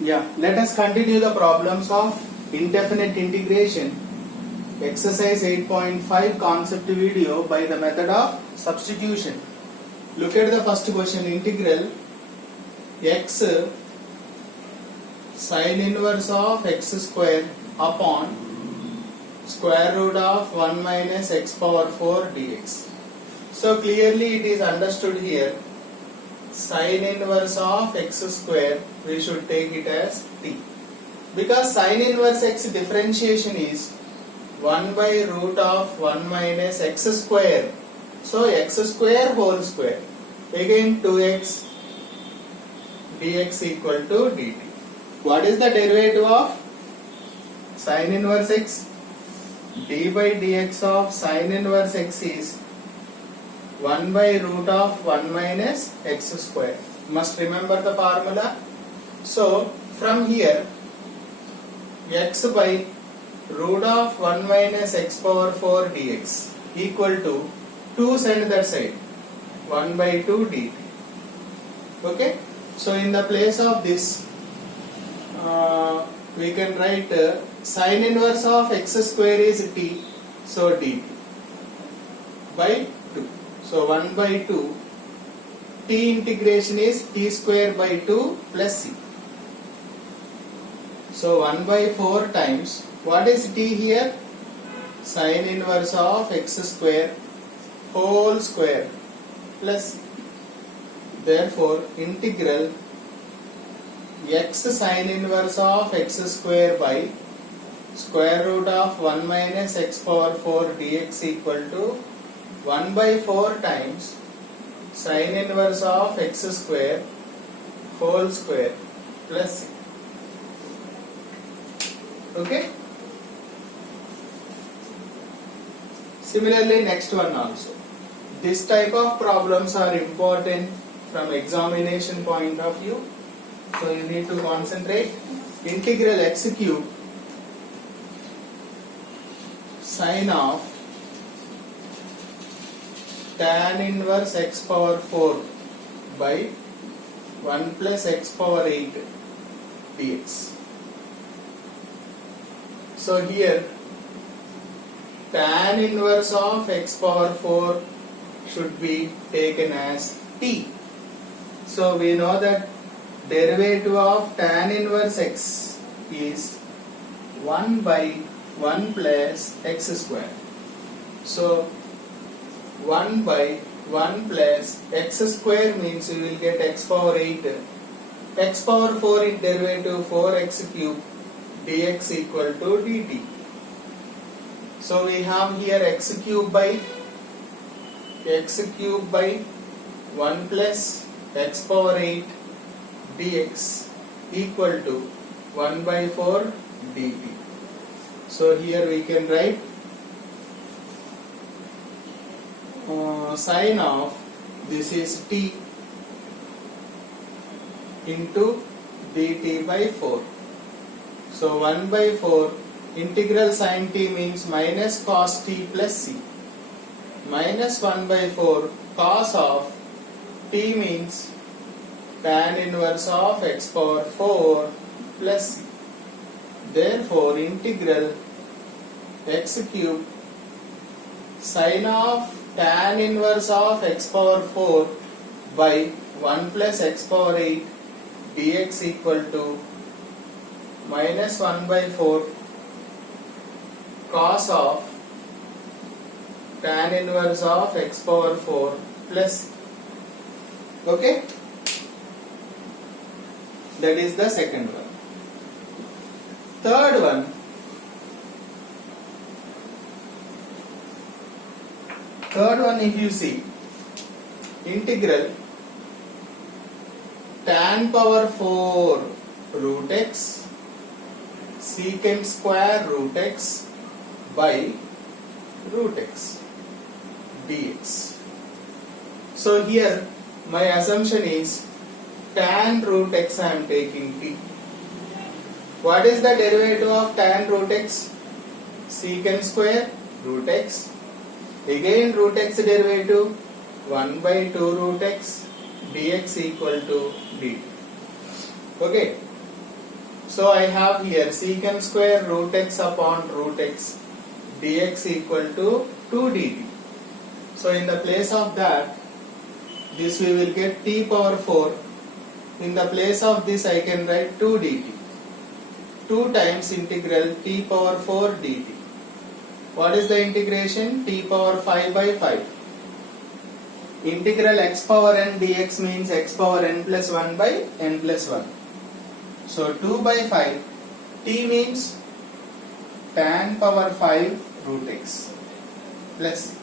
Yeah, let us continue the problems of indefinite integration. Exercise 8.5 concept video by the method of substitution. Look at the first question. Integral x sin inverse of x square upon square root of 1 minus x power 4 dx. So clearly it is understood here. Sin inverse of x square, we should take it as t, because sin inverse x differentiation is 1 by root of 1 minus x square. So x square whole square, again 2x dx equal to dt. What is the derivative of sin inverse x? D by dx of sin inverse x is 1 by root of 1 minus x square. Must remember the formula. So from here, x by root of 1 minus x power 4 dx equal to 2, send that side, 1 by 2 dt. Okay, so in the place of this we can write sin inverse of x square is t, so dt by 2. So 1 by 2, t integration is t square by 2 plus c. So 1 by 4 times, what is t here? Sin inverse of x square whole square plus c. Therefore integral x sin inverse of x square by square root of 1 minus x power 4 dx equal to 1 by 4 times sin inverse of x square whole square plus c. Okay. Similarly, next one also. This type of problems are important from examination point of view, so you need to concentrate. Integral x cube sin of tan inverse x power 4 by 1 plus x power 8 dx. So here tan inverse of x power 4 should be taken as t. So we know that derivative of tan inverse x is 1 by 1 plus x square. So 1 by 1 plus x square means you will get x power 8. X power 4 is derivative 4x cube dx equal to dt. So we have here x cube by 1 plus x power 8 dx equal to 1 by 4 dt. So here we can write sin of this is t into dt by 4. So 1 by 4 integral sin t means minus cos t plus c, minus 1 by 4 cos of t means tan inverse of x power 4 plus c. Therefore integral x cube sin of tan inverse of x power 4 by 1 plus x power 8 dx equal to minus 1 by 4 cos of tan inverse of x power 4 plus. Okay, that is the second one. Third one, if you see, integral tan power 4 root x secant square root x by root x dx. So here my assumption is tan root x I am taking t. What is the derivative of tan root x? Secant square root x, again root x derivative 1 by 2 root x dx equal to dt. Okay. So I have here secant square root x upon root x dx equal to 2 dt. So in the place of that, this we will get t power 4. In the place of this I can write 2 dt. 2 times integral t power 4 dt. What is the integration? T power 5 by 5. Integral x power n dx means x power n plus 1 by n plus 1. So 2 by 5, t means tan power 5 root x plus,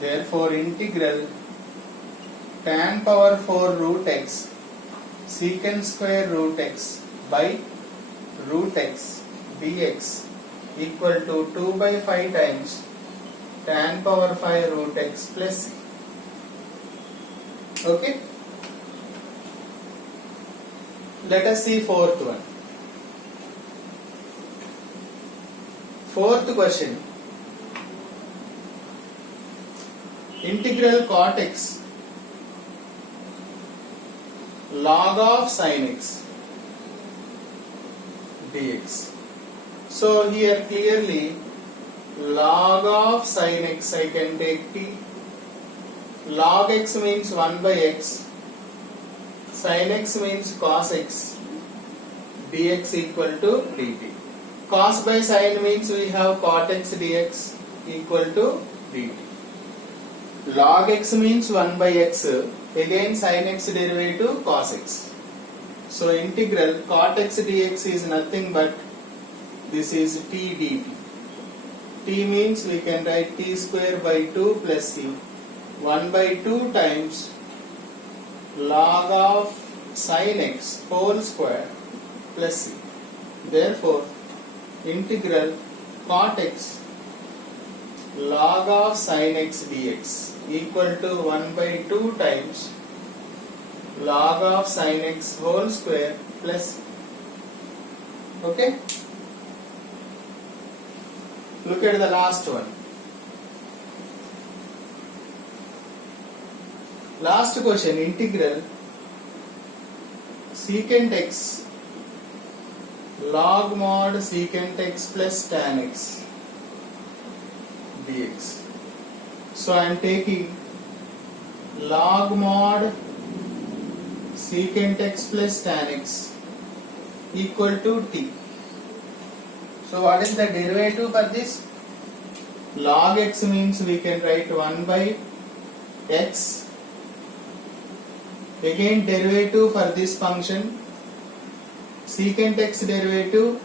therefore integral tan power 4 root x secant square root x by root x dx equal to 2 by 5 times tan power 5 root x plus c. Okay. Let us see fourth one. Fourth question. Integral cot x log of sin x dx. So here clearly log of sin x I can take t. Log x means 1 by x. Sin x means cos x. Dx equal to dt. Cos by sin means we have cot x dx equal to dt. Log x means 1 by x. Again sin x derivative cos x. So integral cot x dx is nothing but this is t dt. T means we can write t square by 2 plus c. 1 by 2 times log of sin x whole square plus c. Therefore integral cot x log of sin x dx equal to 1 by 2 times log of sin x whole square plus c. Okay. Look at the last one. Last question, integral secant x log mod secant x plus tan x dx. So I am taking log mod secant x plus tan x equal to t. So what is the derivative for this? Log x means we can write 1 by x. Again derivative for this function, secant x derivative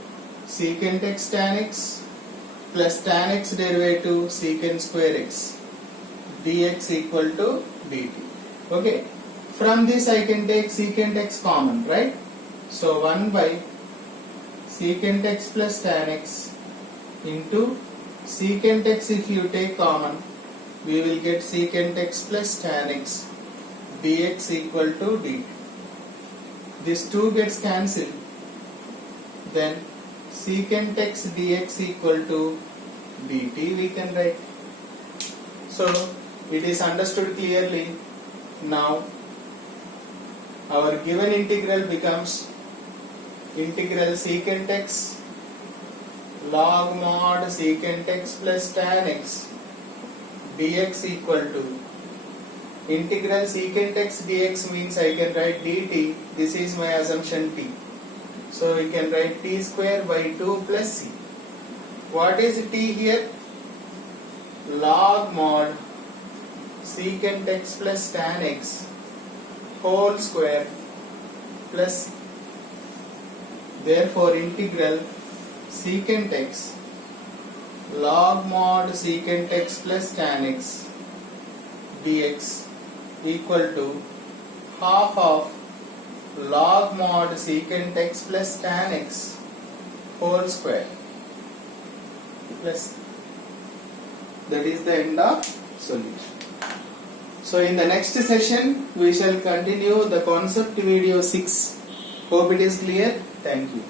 secant x tan x plus tan x derivative secant square x dx equal to dt. Okay. From this I can take secant x common, right? So 1 by secant x plus tan x into secant x, if you take common we will get secant x plus tan x dx equal to dt. This 2 gets cancelled, then secant x dx equal to dt we can write. So it is understood clearly. Now our given integral becomes integral secant x log mod secant x plus tan x dx equal to integral secant x dx means I can write dt. This is my assumption t. So we can write t square by 2 plus c. What is t here? Log mod secant x plus tan x whole square plus c. Therefore integral secant x log mod secant x plus tan x dx equal to half of log mod secant x plus tan x whole square plus. That is the end of solution. So in the next session we shall continue the concept video 6. Hope it is clear. Thank you.